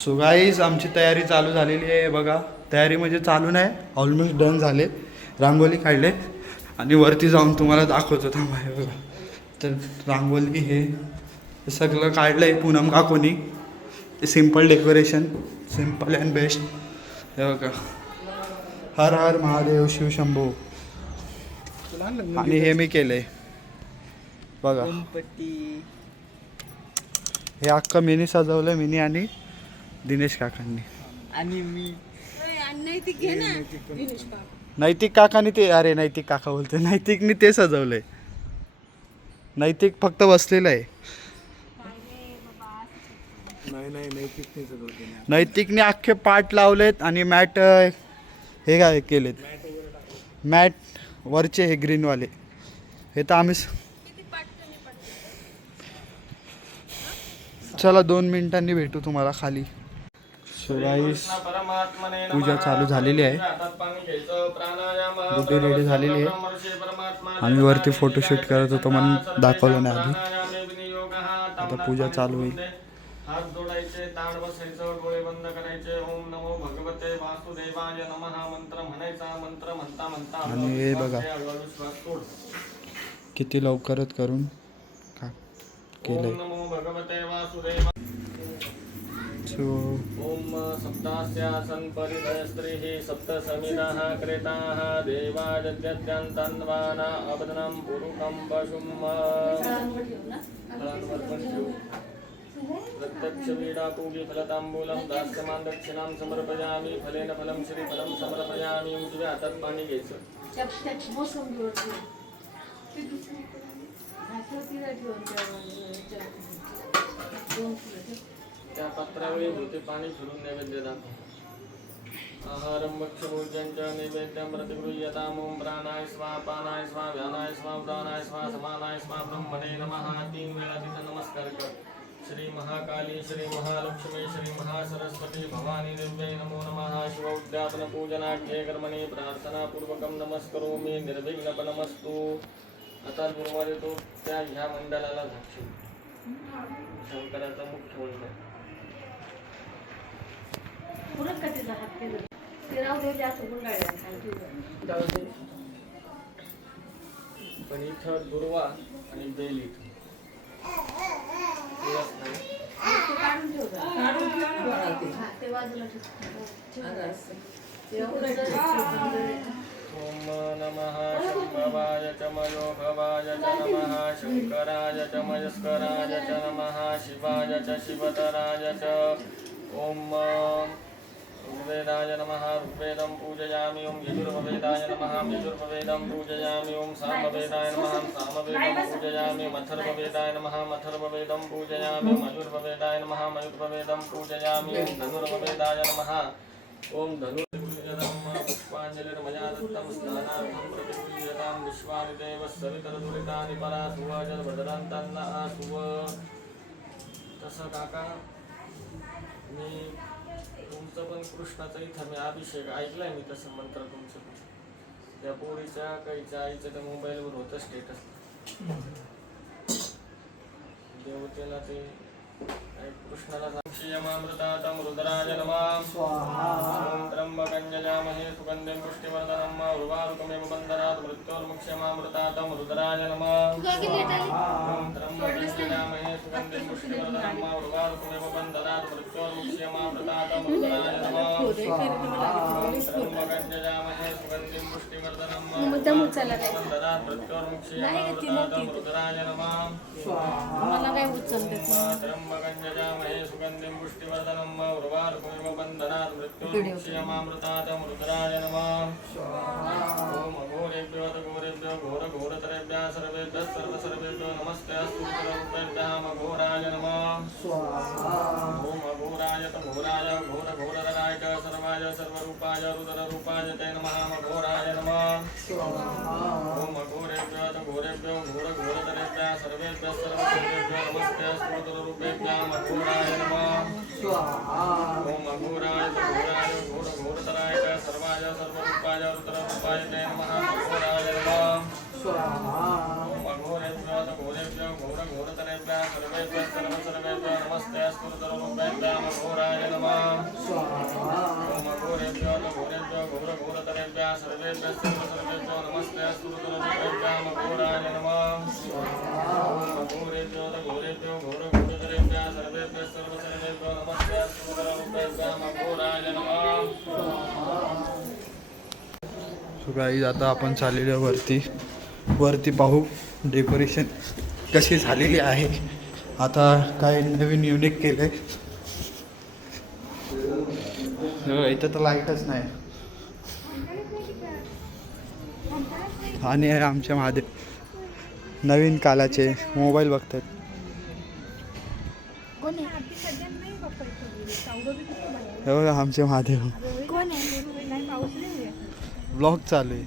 So guys आमची तयारी चालू झालेली आहे बघा. तयारी म्हणजे चालू नाही, ऑलमोस्ट डन झाले. रांगोळी काढले आणि वरती जाऊन तुम्हाला दाखवतो थांबा. हे बघा, तर रांगोळी हे सगळं काढलं आहे पूनम काकूनी. ते simple decoration, simple and best. हे बघा, हर हर महादेव शिव शंभू. आणि हे मी केलंय बघा. हे अख्खं मिनी सजवलंय, मिनी आणि दिनेश काकांनी. आणि मी नैतिक काकांनी ते, अरे नैतिक काका बोलते, नैतिकनी ते सजवलंय. नैतिक फक्त बसलेलं आहे. नैतिकने अख्खे पाट लावलेत आणि मॅट हे काय केलेत, मॅट वरचे हे ग्रीनवाले. हे तर आम्ही चला 2 मिनिटांनी भेटू तुम्हाला खाली. सो गाईस पूजा चालू झालेली आहे, बुद्धी रेडी झालेली आहे. आम्ही वरती फोटोशूट करत होतो म्हणून दाखवलं नाही आधी. आता पूजा चालू होईल. हात जोडायचे, ताड बसायचं, डोळे बंद करायचे. ओम नमो भगवते वासुदेवाय नमः मंत्र म्हणायचा. मंत्र म्हणता म्हणता आणि हे बघा किती लवकरच करून का केलंय. ओम नमो भगवते वासुदेवाय. ओम सप्तास्यासन परिधय स्त्रीः सप्त समिदाः क्रेताः देवाजद्यन्तान्वाना अबदनं पुरुकं पशुं प्रत्यक्षवीडापूगी फलतांबूलं दास्यमान् दक्षिणां समर्पयामि. फलेन फलं श्रीफलं समर्पयामि. उजव्या हातात पाणी घ्यायचं. त्या पात्रावेळी होते पाणी फिरून नैवेद्य दाखव. आहारं भक्ष्यभोज्यञ्च नैवेद्यं प्रतिगृह्यताम्. ओम प्राणाय स्वाहा, पानाय स्वाहा, व्यानाय स्वाहा, उदानाय स्वाहा, समानाय स्वाहा. ब्रह्मणे नमः. 3 वेळा तिथं नमस्कार कर. श्री महाकाली, श्री महालक्ष्मी, श्री महासरस्वती भवानी देव्यै नमो नमः. शिव उद्यापन पूजनाख्ये कर्मणे प्रार्थनापूर्वकं नमस्करोमि. निर्विघ्नपनमस्तु. आता गुरुवार येतो त्या ह्या मंडळाला झाक्षी. शंकराचा मुख्य मंडळ. पण इथं दुर्वा आणि बेल इथं ओम नमः शंभवाय च मयोभवाय च नमः. शंकराय च मयस्कराय च नमः. शिवाय च शिवतराय च. ओम ऋग्वेदाय नमः. ऋग्वेदं पूजयामि. ओम यजुर्वेदाय नमः. यजुर्वेदं पूजयामि. ओम सामवेदाय नमः. सामवेदं पूजयामि. अथर्ववेदाय नमः. अथर्ववेदं पूजयामि. मयुर्वेदाय नमः. मयुर्वेदं पूजयामि. ओम धनुर्वेदाय नमः. ओम पुष्पाञ्जलिर्मया दत्तं स्नानार्थं प्रतिगृह्यतां. विश्वानि देवः सवितरदुरितानि परासुव जलभद्रान्तान्न आसुव. तसं काका मी तुमचं पण कृष्णाचा इथं मी अभिषेक ऐकलाय मी. तसं मंत्र तुमचं पण त्या पोरीच्या काहीच्या आईचं त्या मोबाईलवर होतं स्टेटस. देवतेला ते कृष्णाला साक्षीयमामृतातं रुद्राय नमः. ओम त्र्यंबकं यजामहे सुगन्धिं पुष्टिवर्धनं. उर्वारुकमिव बन्धनात् मृत्योर्मुक्ष्यमामृतातं रुद्राय नमः. ओम त्र्यंबकं यजामहे सुगन्धिं पुष्टिवर्धनं. उर्वारुकमिव बन्धनात् मृत्योर्मुक्ष्यमामृतातं रुद्राय नमः. ओम त्र्यंबकं यजामहे सुगन्धिं पुष्टिवर्धनं. बन्धनात् मृत्योर्मुक्ष्यमामृतातं रुद्राय नमः. त्र्यंबकं यजामहे सुगन्धिं पुष्टिवर्धनं. उर्वारुकमिव बन्धनात् मृत्योर्मुक्ष्यमामृतातं रुद्राय नमः. ओम अघोरेभ्यो घोरेभ्यो घोरघोरतरेभ्यः सर्वेभ्यः सर्वसर्वेभ्यो नमस्ते अस्तु. सर्वरूपेभ्यः अघोराय नमः. ओम अघोराय घोराय घोरघोरतराय च सर्वाय सर्वरूपाय रुद्ररूपाय ते नमः. अघोराय नमः. ओम अघोरेभ्यो घोरेभ्यो घोरघोरतरेभ्यः सर्वेभ्यः सर्वसर्वेभ्यो नमस्ते अस्तु. रुद्ररूपेभ्यः अघोराय नमः. ओम अघोराय घोराय घोरघोरतराय च सर्वाय सर्वरूपाय रुद्ररूपाय ते नमः. अघोराय नमः. ओम अघोरेभ्यो घोरेभ्यो घोरघोरतरेभ्यः सर्वेभ्यः सर्वेभ्यः सर्व सर्वेभ्यो नमस्ते अस्तु सर्वरूपेभ्यां घोराय नमः ओम घोरेभ्यो घोरेभ्यो घोर घोरतरेभ्यः सर्वेभ्यः सर्व सर्वेभ्यो नमस्ते अस्तु सर्वरूपेभ्यां घोराय नमः ओम घोरेभ्यो घोरेभ्यो घोर घोरतरेभ्यः सर्वेभ्यः सर्व सर्वेभ्यो नमस्ते अस्तु सर्वरूपेभ्यां घोराय नमः सो गाईज आता आपण चाललेलो वरती पाहू डेकोरेशन कशी झालेली आहे. आता काय नवीन युनिक केलं आहे. इथं तर लाईटच नाही. आणि आमचे महादेव नवीन कालाचे मोबाईल बघतात. हे बघा आमचे महादेव ब्लॉग चालू आहे.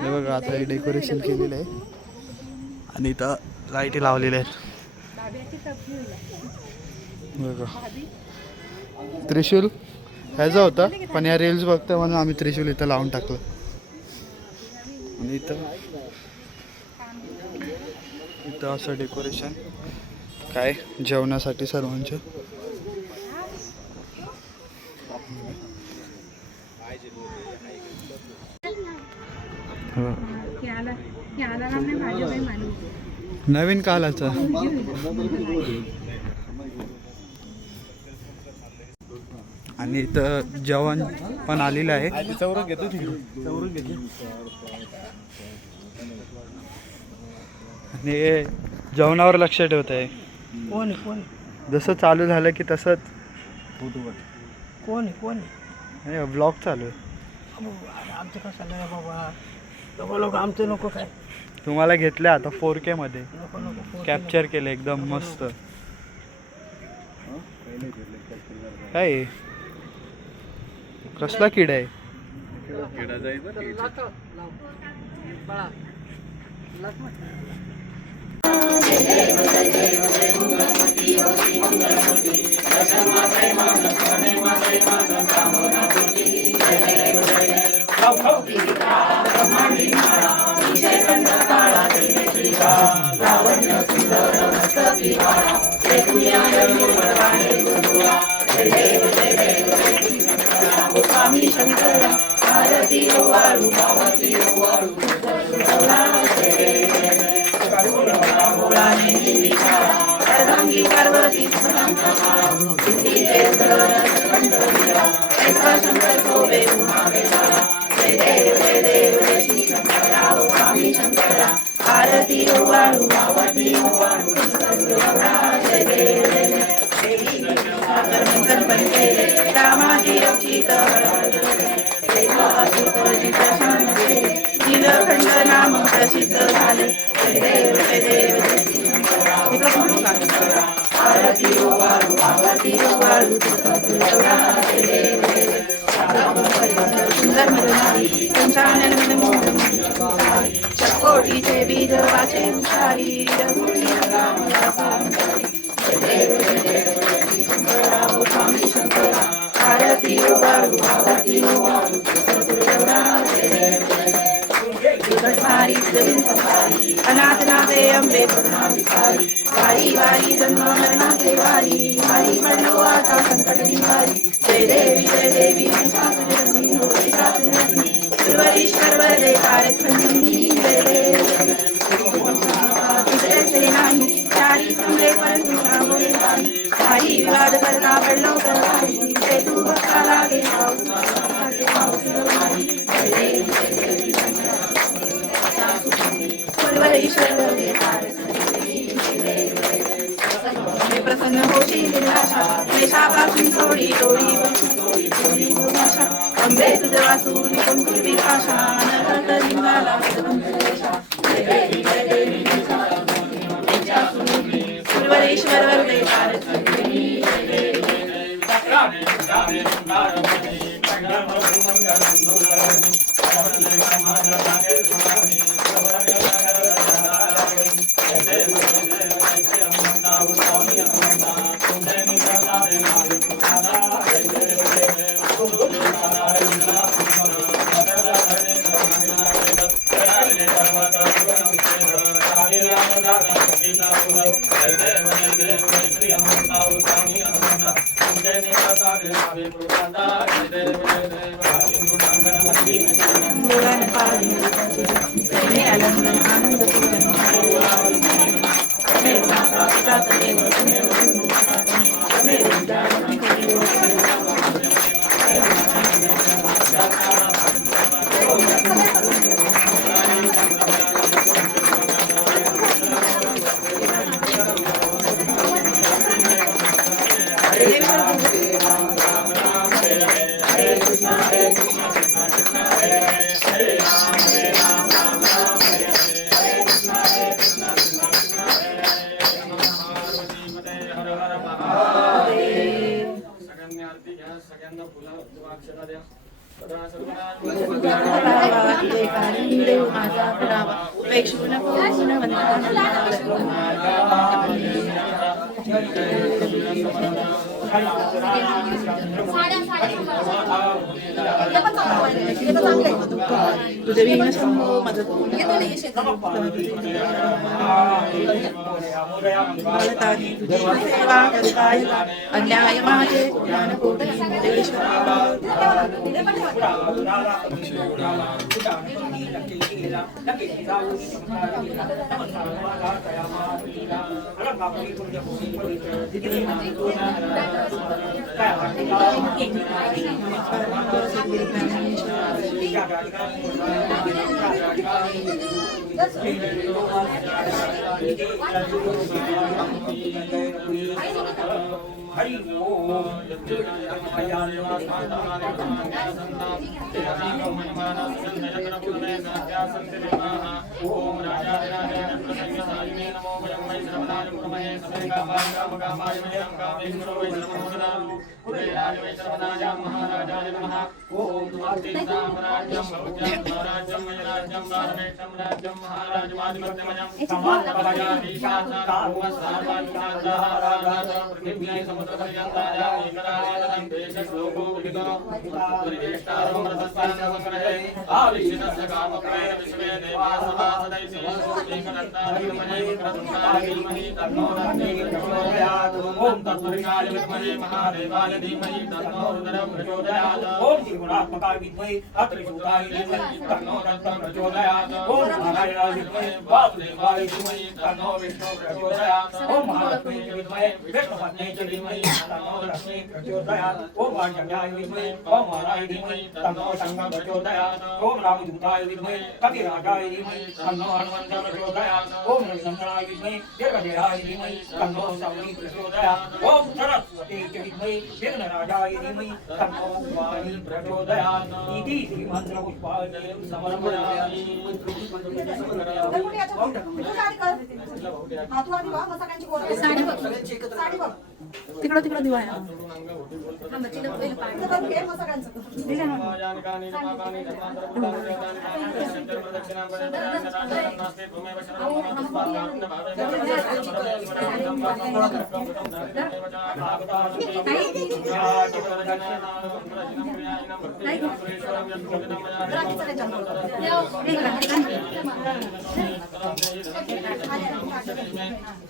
हे बघा आता हे डेकोरेशन केलेलं आहे आणि इथं लाईटी लावलेल्या आहेत. बघा त्रिशूल ह्याचा होता पण या रील्स बघतो म्हणून आम्ही त्रिशूल इथं लावून टाकलं. आणि इथं असं डेकोरेशन काय जेवणासाठी सर्वांचं. नवीन कालाचं आणि इथं जेवण पण आलेलं आहे. आणि जेवणावर लक्ष ठेवत आहे. जसं चालू झालं की तसंच ब्लॉग चालू आहे. आमचं कसं नाही बाबा लोक आमचं नको काय तुम्हाला घेतलं आता 4K मध्ये नको कॅप्चर केलं एकदम मस्त. काय आहे? कसला किडा आहे? चकोटीचे बीज वाचे उसारी आरती अनाथ नाथे अंबे वारी वारी जन्म मरणाचे वारी वारी पडलो आता संकट निवारी. जय देवी गुरुवरीश्वर वरदे कार्यखंडिनी जय देवी. दुसऱ्याचे नाही चारी समले परंतु नामोरे नाही. सारी विवाद करता पडलो तर ते तू भक्ता लागे गुरुवरीश्वर वरदे प्रसन्न होशील निराशा क्लेशापासून थोडी डोळी अंबे तुझं वाचून कोण पूर्वी आशा नरहत लिंगाला गुरुवरेश्वर वरदे Jai डोळ्याने पाहणे प्रेमे आनंद आनंद तमेव माता पिता तमेव तमेव बंधू तमेव विद्याधरं सगळ्यांना फुला अक्षरा द्या सदा देव माझा करावा उपेक्षू नको तुझे विघ्न शंभो मदत अन्याय माझे हरि ओम ओम राजाधिराज प्रसन्नसायिने नमो वयं वै श्रवणाय कुर्महे समेकामाय कामकामाय वयं कामेश्वरो वै श्रवणोदनालु उदयराज वै श्रवणाय महाराजाय नमः ओम साम्राज्यं भौज्यं स्वराज्यं वैराज्यं भारमेशं राज्यं महाराजमादिमध्यमयं समाजयाधीशात्मकं सर्वाधिकारः पृथिव्यै समुद्रपर्यन्ताय एकराजं देशश्लोको विदितो परिवेष्टारं रसस्वानवक्रहे आविष्यस्य कामक्रमेण विश्वे देवाः सभासदैति एकदन्ताय क्रतुण्डाय तन्नो दन्ति प्रचोदयात् ओम तत्पुरुषाय विद्महे महादेवाय धीमहि तन्नो रुद्रः प्रचोदयात् ओम त्रिगुणात्मकाय विद्महे अत्रिशूलाय धीमहि तन्नो दन्तं प्रचोदयात् ओम नारायणाय विद्महे वासुदेवाय धीमहि तन्नो विष्णुः प्रचोदयात् ओम महालक्ष्मी विद्महे विष्णुपत्न्यै च धीमहि तन्नो लक्ष्मी प्रचोदयात् ओम वाणिज्याय विद्महे वामनाय धीमहि तन्नो शङ्खः प्रचोदयात् ओम रामदूताय विद्महे कपिराजाय धीमहि तन्नो हनुमन्तः प्रचोदयात् ओम रविशङ्कराय विद्महे दीर्घदेहाय धीमहि तन्नो शौरी प्रचोदयात् ओम सरस्वती च विद्महे विघ्नराजाय धीमहि तन्नो वाणी प्रचोदयात् इति श्रीमन्त्रपुष्पाञ्जलिं समर्पयामि तिकडं तिकडं दिवा आहे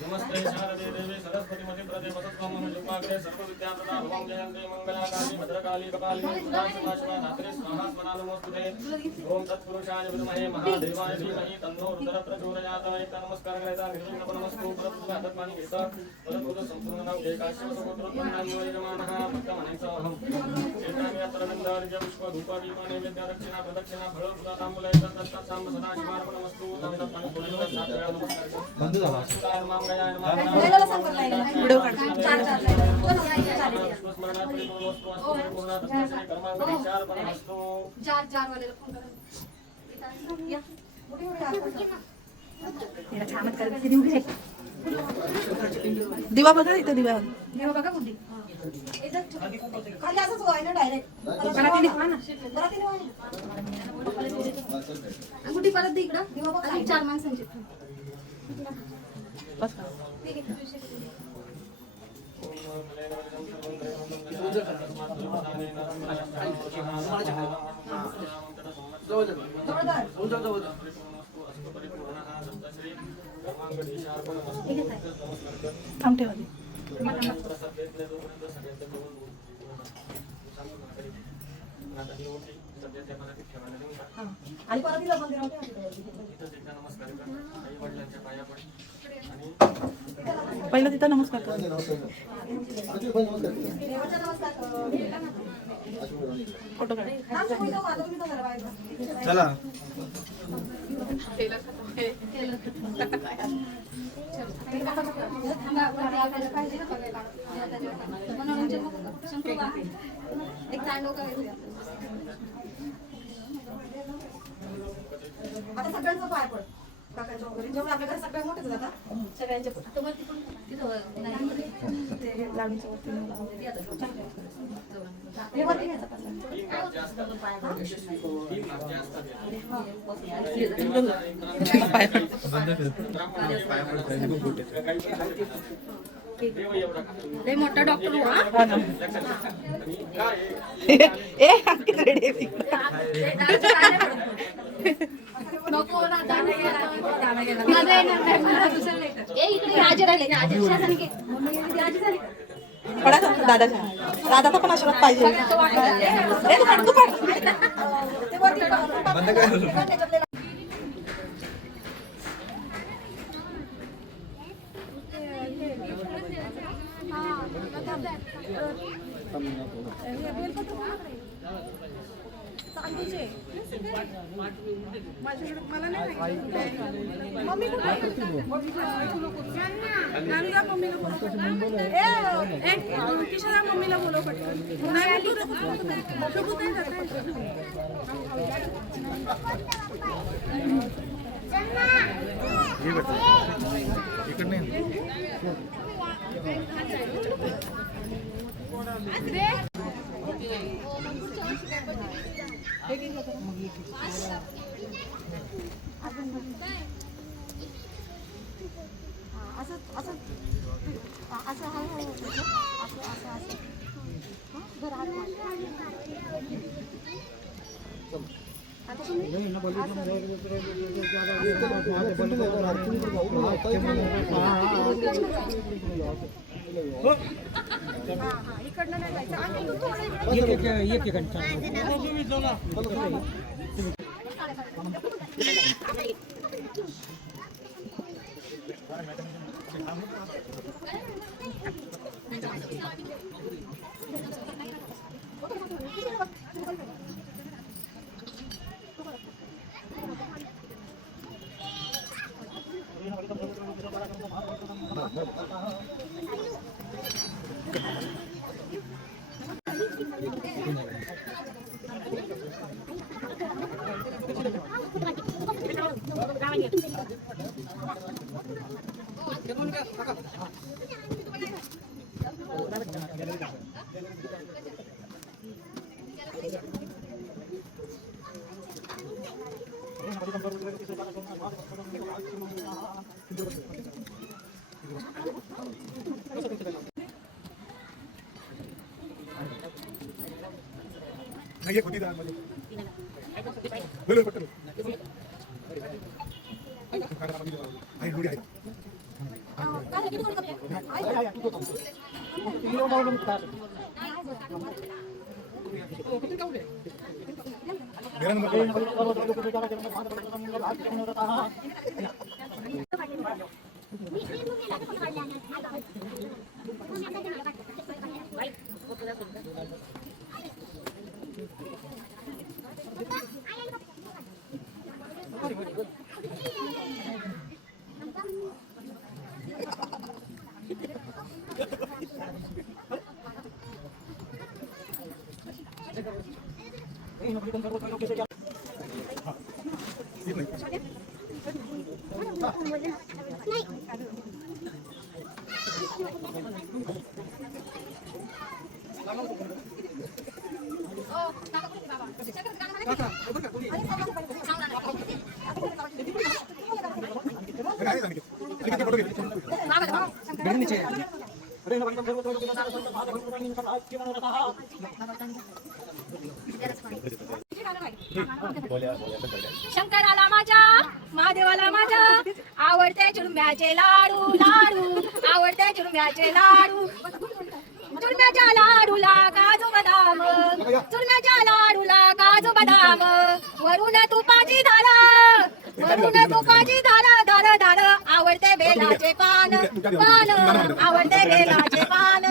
नमस्ते शारदे देवी सरस्वती मते प्रदे वसत्वं जुग्माग्रे सर्वविद्याप्रदा ओम जयन्ते मंगलाकाली भद्रकाली कपाली सुदाशिवा धात्रे स्वाहा स्वना नमोस्तुते ओम तत्पुरुषाय विद्महे महादेवाय धीमहि तन्नो रुद्रः प्रचोदयात् एक नमस्कार करायचा निर्विघ्न नमस्कार परम हातमानी घेता परम संपूर्ण नाव एकाश्व समुद्रोत्पन्नाय यजमानः भक्तमनेसोहम एतानि अत्र नंदार्य पुष्प धूपादीप नैवेद्य दक्षिणा प्रदक्षिणा फळ फुला तांबूल तत्तत्सांब सदाशिवार्पणमस्तु नमितत्मनि पुरुषः सात्वेन नमस्कार बंद झाला व्हिडिओ काढ दिवा बघा इथं दिवा बघा कुठे खाली असंच व्हाय ना डायरेक्ट अंगुठी परत दे इकडं आणि 4 माणसांची बस थांब ठेवा आता ही ओटी सध्या त्या मनात ठेवायला देऊन टाक. आणि परत तिला मंदिरामध्ये इथंच एकदा नमस्कार कर, आई वडिलांच्या पाया पड आणि पहिलं तिथं नमस्कार कर. देवाचा नमस्कार फोटो काढ. चला एक तांडव करायचं आता सगळ्यांचं पाय पड काकांच्या वगैरे जेवढं आपल्याकडे सगळे मोठेच आता सगळ्यांचे पड लाडूच्या वरती नाही लावत. हे वरती घ्यायचं का? 3 भाग जास्त 3 भाग जास्त देव एवढा लय मोठा डॉक्टर हा ना. आणि काय ए आणखी रेडी आहे. नको ना दादा ए इकडे राजे राहिले राजे शासन घे राजे झाले पडा का दादाच्या दादाचा पण आशीर्वाद पाहिजे. ए, तू काढ, तू काढ. ते वरती बंद कर. त्याच्यातले मम्मीला बोलव पटकन. शंकराला माझ्या महादेवाला माझ्या आवडते चुरम्याचे लाडू लाडू आवडते चुरम्याचे लाडू चुरम्याच्या लाडूला काजू बदाम चुरम्याच्या लाडूला बदाम वरून तुपाची धारा वरून तुपाची धारा धारा धारा आवडते बेलाचे पान पान आवडते बेलाचे पान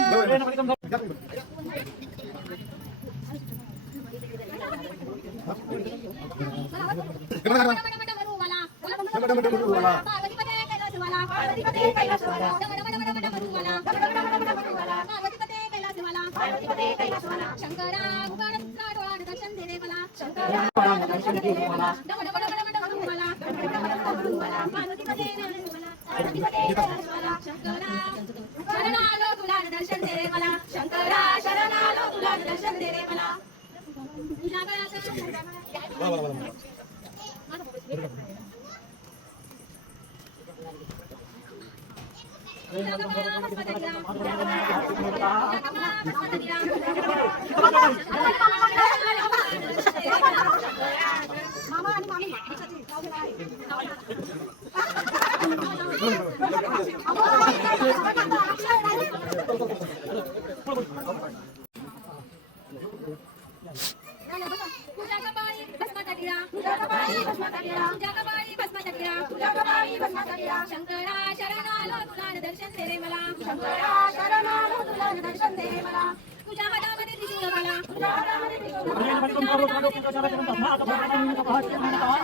शरणालो तुला दर्शन दे रे मला शंकरा शरणालो तुला दर्शन दे रे मला तुझ्या शंकरा शरणालो तुला दर्शन दे रे मला शंकरा शरणालो तुला दर्शन दे रे मला तुझ्या हातामध्ये त्रिशूळ मला तुझ्या हातामध्ये त्रिशूळ शंकरा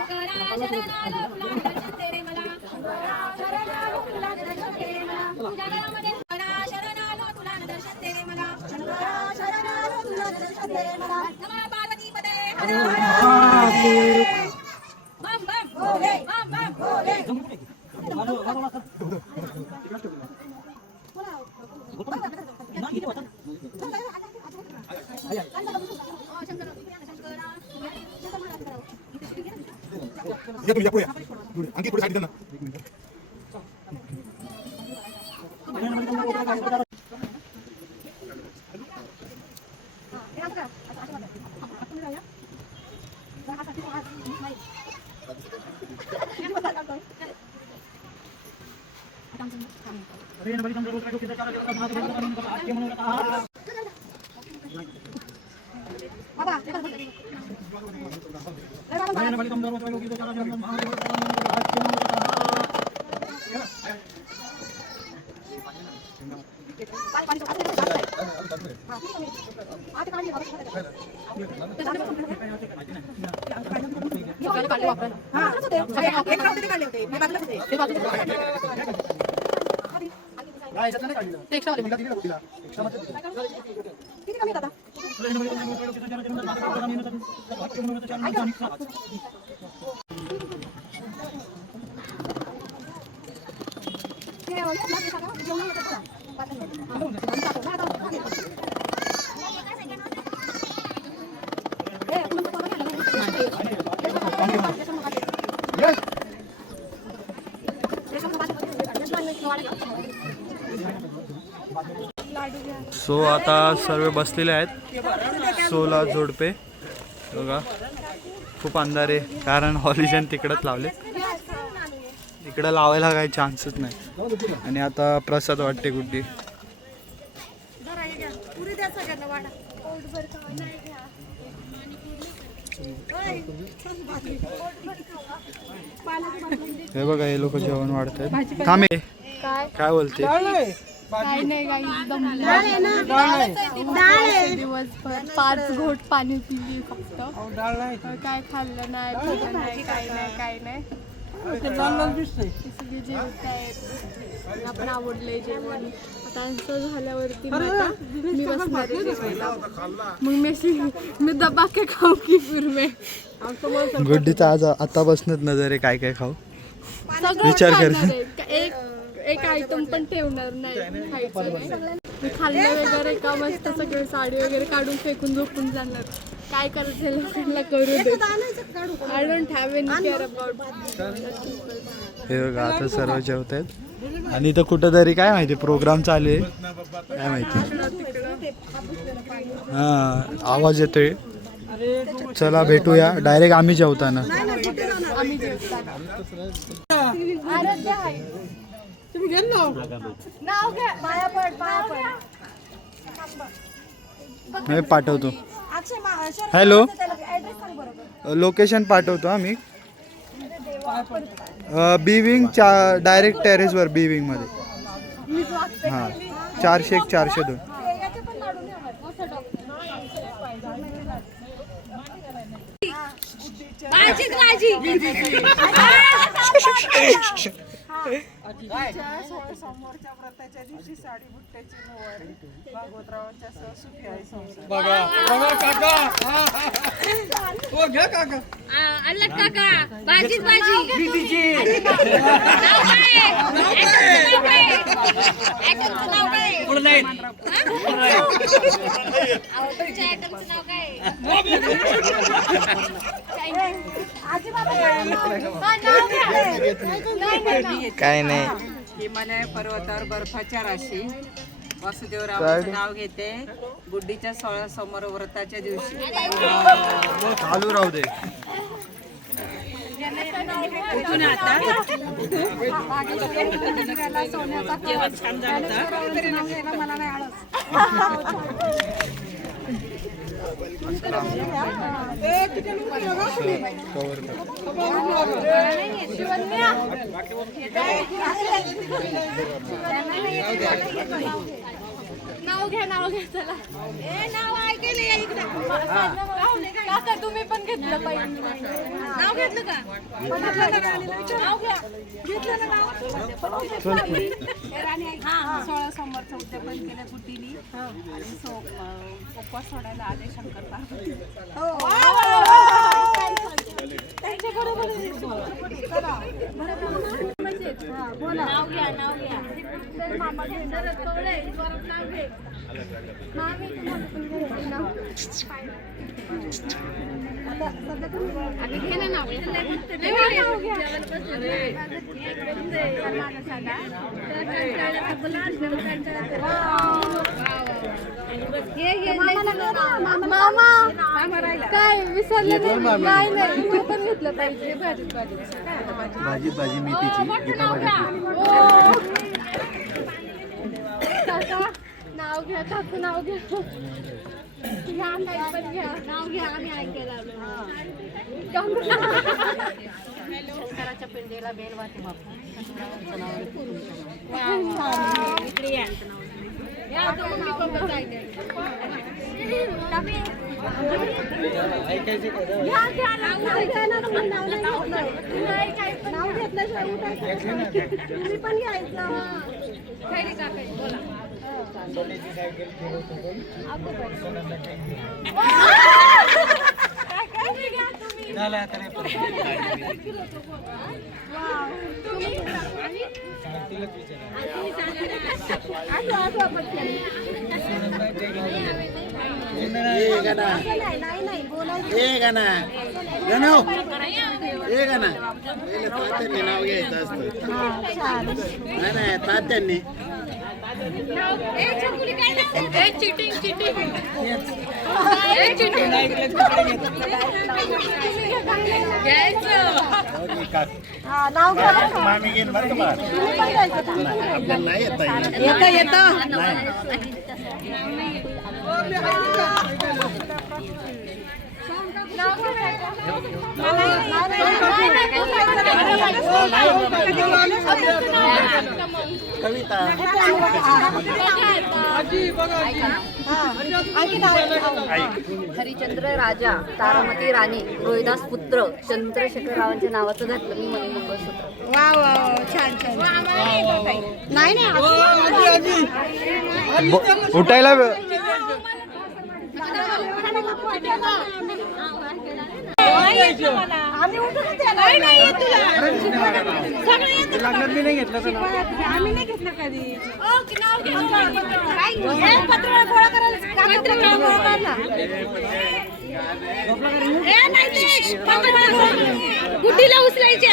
शरणालो तुला दर्शन दे रे मला शंकरा शरणालो तुला दर्शन दे रे मला तुझ्या गळ्यामध्ये शरणालो तुला दर्शन दे रे मला शंकरा शरणालो तुला दर्शन दे रे मला नमः पार्वती पदे हर हर बम बम भोले बम बम भोले आणखी पुढे साईड ना सो आता सर्व बसलेले आहेत 16 जोडपे बघा. खूप अंधार आहे कारण हॉलिजन तिकडंच लावले, इकडं लावायला काही चान्सच नाही. आणि आता प्रसाद वाटते कुठे हे बघा, हे लोक जेवण वाढतात. थांबे काय बोलते? काही नाही, काही एकदम दिवसभर 5 घोट पाणी पिली फक्त, काय खाल्लं नाही, पिलं नाही, काही नाही, काही नाही. सगळे जेवत आहेत, आपण आवडले जेवण. आता असं झाल्यावरती मी बसणार आहे जेवायला. मग मी दबाके खाऊ की फिरवे. गुड्डीचा आज आतापासूनच नजर आहे काय काय खाऊ विचार कर. एक आयटम पण ठेवणार नाही, खायचं नाही. मी खाल्लं वगैरे का मस्त सगळे साडी वगैरे काढून फेकून झोपून जाणार. काय करायचं लोकांना करू दे. I don't have any care about. हे बघा आता सर्व जेवत आहेत आणि इथं कुठंतरी काय माहिती प्रोग्राम चालू आहे काय माहिती. हां आवाज येतोय. चला भेटूया डायरेक्ट आम्ही जेवताना. मी पाठवतो. हॅलो लोकेशन पाठवतो आम्ही बी विंग डायरेक्ट टेरेसवर बी विंगमध्ये हां 401 402 समोरच्या व्रताच्या दिवशी साडी बुट्ट्याची नऊवारी भागवतरावांच्या सह सुखी आहे संसार. भाजीच भाजी काय नाही हिमालय पर्वतावर बर्फाच्या राशी वासुदेवरावांचं नाव घेते गुड्डीच्या समोर व्रताच्या दिवशी. चालू राहू दे नाव घ्या चला नाव ऐकले काका तुम्ही पण घेतलं पाहिजे नाव घेतलं का नाव घ्या घेतलं ना नाव 16 समोरचं उद्यापन केलं गुड्डीनी आणि उपवास सोडायला आले शंकर पार्वती. नाव घ्या मामा काय विसरलं नाही नाही पण घेतलं पाहिजे भाजी मेथीची नाव घ्या काकू नाव घ्या घ्या काही पण घ्या नाव घ्या आम्ही ऐकायला आलो शंकराच्या पिंडीला बेल वाटे बापू. नाव घेतल्याशिवाय तुम्ही पण घ्यायचं बोला नाव घ्यायचं असतं नाही तात्यांनी नाव घ्या मामी घेईन बरं तुम्हाला आपल्याला नाही येता कविता हरिचंद्र राजा तारामती राणी रोहिदास पुत्र चंद्रशेखररावांच्या नावाचं घातलं मी मणी मंगळसूत्र. वा वा छान छान. नाही उठायला आम्ही उठून नाही घेतलं आम्ही नाही घेतलं कधी. पत्र गोळा करायला गुड्डीला उचलायचे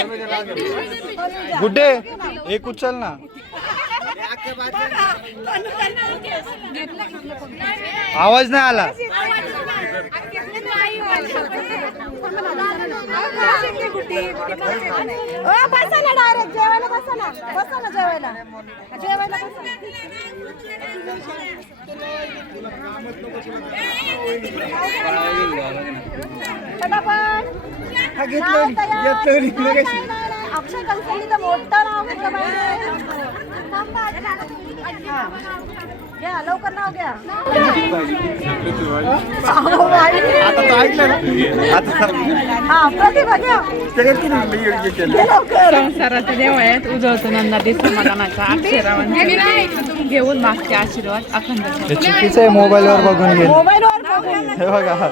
गुड्डे एक उचल ना आवाज नाही आला. बसा ना डायरेक्ट जेवायला बसा ना जेवायला अक्षय कंसाळीचं मोठं नाव घेतलं पाहिजे. घ्या लवकर नाव घ्या. प्रतिभा घ्या संसाराचे देव आहेत उजवतो नंदादी समाधानाचा अक्षरावांचे घेऊन मागचे आशीर्वाद अखंड हे चुकीचं आहे. मोबाईलवर बघून घे. मोबाईलवर बघून हे बघा.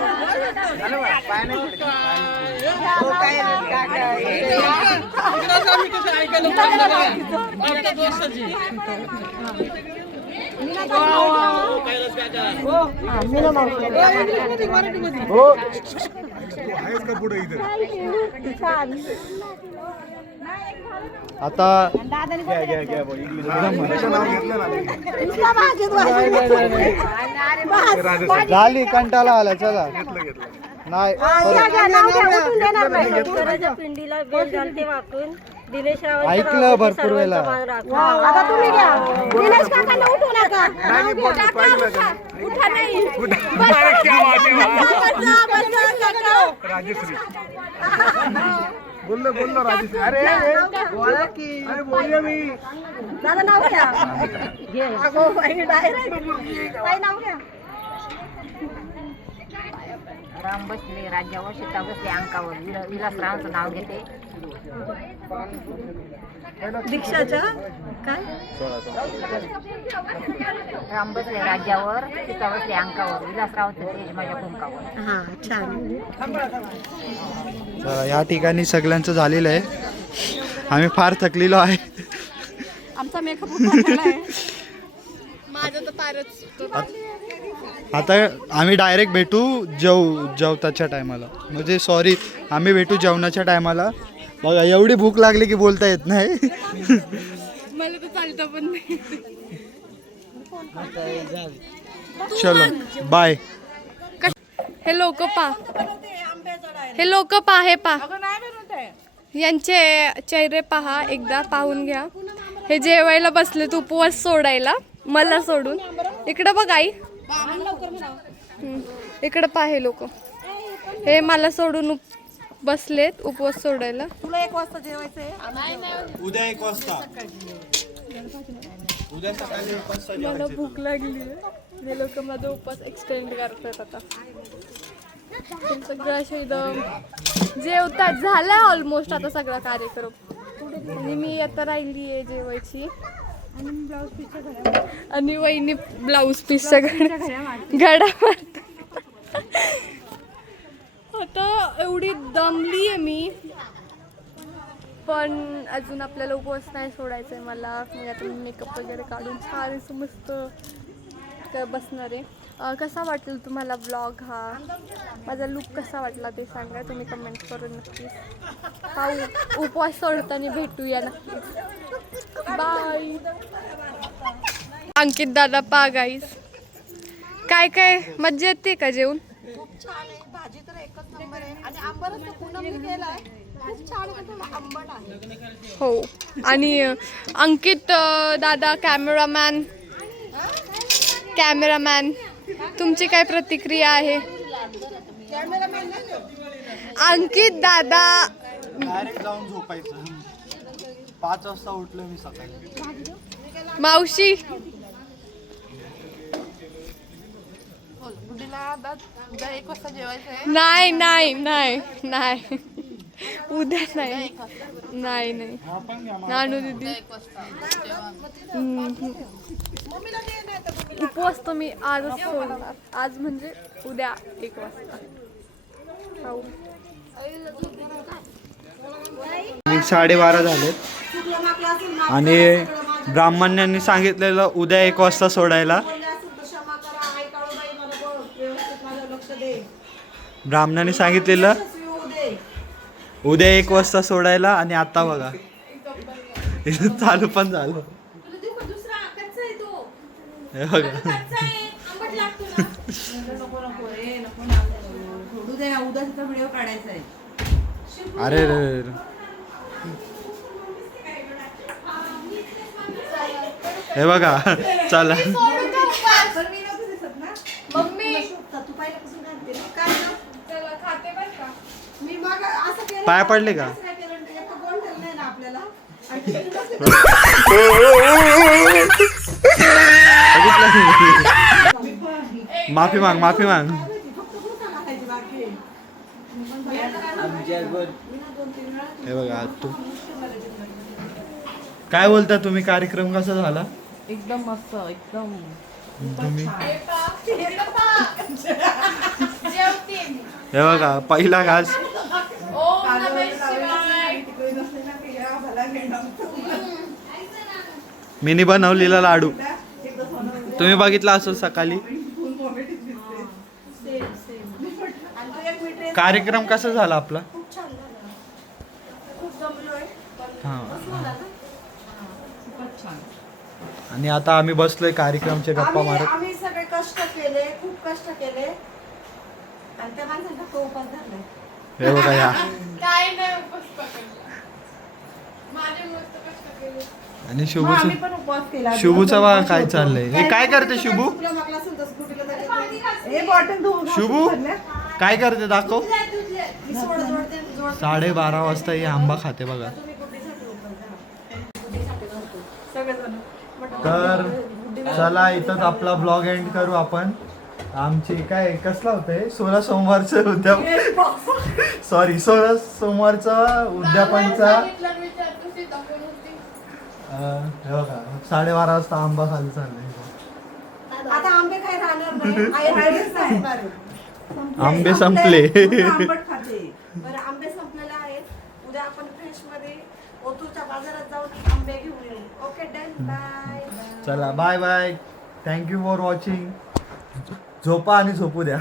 आता झाली कंटाळा आला. चला नाही पिंडीला बेल घालते वाकून दिनेश ऐकलं भरपूर वेळा. आता तुम्ही घ्या. दिनेश काकांना उठू नका. उठा नाही. राजश्री बोललो राजश्री. अरे बोललो मी. दादा नाव घ्या. अगो बाई डायरेक्ट काय नाव घ्या. राम बसले राज्यावर, सीता बसले अंकावर, विलासरावांचं नाव घेते. दीक्षाच्या काय राम बसले राज्यावर, सीता बसले अंकावर, विलासरावांचं तेज माझ्या कुंकावर. हा छान. चला या ठिकाणी सगळ्यांचं झालेलं आहे. आम्ही फार थकलेलो आहे. आमचा मेकअप आहे. माझं तर फारच. आता आम्ही डायरेक्ट भेटू जेवताच्या टायमाला. म्हणजे सॉरी, आम्ही भेटू जेवणाच्या टायमाला. बघा एवढी भूक लागली की बोलता येत नाही. मला तर चालतं पण नाही. चलो बाय. हे लोक पा हे पा यांचे चेहरे पहा, एकदा पाहून घ्या. हे जेवायला बसलेत उपवास सोडायला, मला सोडून. इकडं बघ आई, इकडं पहा. हे लोक हे मला सोडून बसलेत उपवास सोडायला. तुला 1 वाजता जेवायचंय. उद्या 1 वाजता. उद्या सकाळी 1 वाजता. मला भूक लागली. हे लोक माझा उपवास एक्सटेंड करतात. आता सगळं असे इथं जेवतात. झालाय ऑलमोस्ट आता सगळा कार्यक्रम. आणि मी आता राहिली आहे जेवायची. आणि वहिनी ब्लाऊज पीसच्या घड्या मारतात. आता एवढी दमली आहे मी, पण अजून आपल्याला उपवास नाही सोडायचा आहे मला. मी आता मेकअप वगैरे काढून छान असं मस्त बसणार आहे. कसा वाटेल तुम्हाला ब्लॉग हा? माझा लुक कसा वाटला ते सांगा तुम्ही कमेंट करून. नक्कीच पाहू, उपवास सोडताना भेटूया नक्कीच. बाय. अंकित दादा पा गाईस, काय काय मज्जा येते का जेवण? खूप छान आहे. भाजी तर एकच नंबर आहे. आणि आंबरस तर पूनमने केलाय. खूप छान आहे. थोडं आंबट आहे. हो. आणि अंकित दादा कॅमेरामॅन तुमची काय प्रतिक्रिया आहे? अंकित दादा डायरेक्ट जाऊन झोपायचं. 5 वाजता उठलो मी सकाळी. मावशी उद्या 1 वाजता जेवायचंय. नाही नाही नाही नाही उद्या नाही नाही नाही नानू दीदी उपवास तर मी आजच सोडणार. आज म्हणजे उद्या 1 वाजता. 12:30 झालेत. आणि ब्राह्मणांनी सांगितलेलं उद्या 1 वाजता सोडायला. ब्राह्मणांनी सांगितलेलं उद्या 1 वाजता सोडायला. आणि आता बघा चालू पण झालं. हे बघा नको नको रे नको ना सोडू दे ना उद्याचा व्हिडिओ काढायचा आहे. अरे रे रे. हे बघा चला पण मी नव्हते दिसत ना. मम्मी तू पहिल्यापासून घालते ना. काय ना? चला खाते बर का. मी मग असं केलं. पाय पडले का? असं काय केलं म्हणजे एका गोल ठेवलंय ना आपल्याला. आणि ते माफी माग माफी माग. फक्त बोटा घालायची बाकी आहे. हे बघा तू काय बोलता तुम्ही? कार्यक्रम कसा झाला? एकदम मस्त एकदम तुम्ही जेवते मी. हे बघा पहिला घास. ओम नमः शिवाय. मिनी बनवलेला लाडू तुम्ही बघितला असेल सकाळी. कार्यक्रम कसा झाला आपला? हा. आणि आता आम्ही बसलोय कार्यक्रमचे गप्पा मारत. आम्ही सगळे कष्ट केले, खूप कष्ट केले आणि त्या माणसांचा तो उपास धरलाय. हे बघा या काय नाही उपवास पकडला. माझे मस्त कष्ट केले. आणि मग शुभूच आम्ही पण उपवास केला. शुभूचा बघा काय चाललंय. हे काय करते शुभू? तुला मागला असेल तर स्कूटीला जायचं. हे बॉटल धुवून घाल. शुभू काय करते दाखव. मी जोडते. 12:30 वाजता ही आंबा खाते बघा. तुम्ही गुड्डीसाठी उपवास धरा. सगळेजण. तर चला इथंच आपला ब्लॉग एंड करू आपण. आमची काय कसला होतंय 16 सोमवारचं उद्यापन. सॉरी 16 सोमवारचं उद्यापनचा. सांगितलं मी त्या दिवशी दाखवून होती. हे बघा 12:30 वाजता आंबा खाली चाललंय. आता आंबे काय राहणार नाही. आई हळदीच नाही मारू. आंबे संपले. आंबट खाते. बरं आंबे संपलेले आहेत. उद्या आपण फ्रेश मध्ये ओतूच्या बाजारात जाऊन आंबे घेऊन येऊ. Okay done. बाय. चला bye bye. Thank you for watching. झोपा आणि झोपू द्या.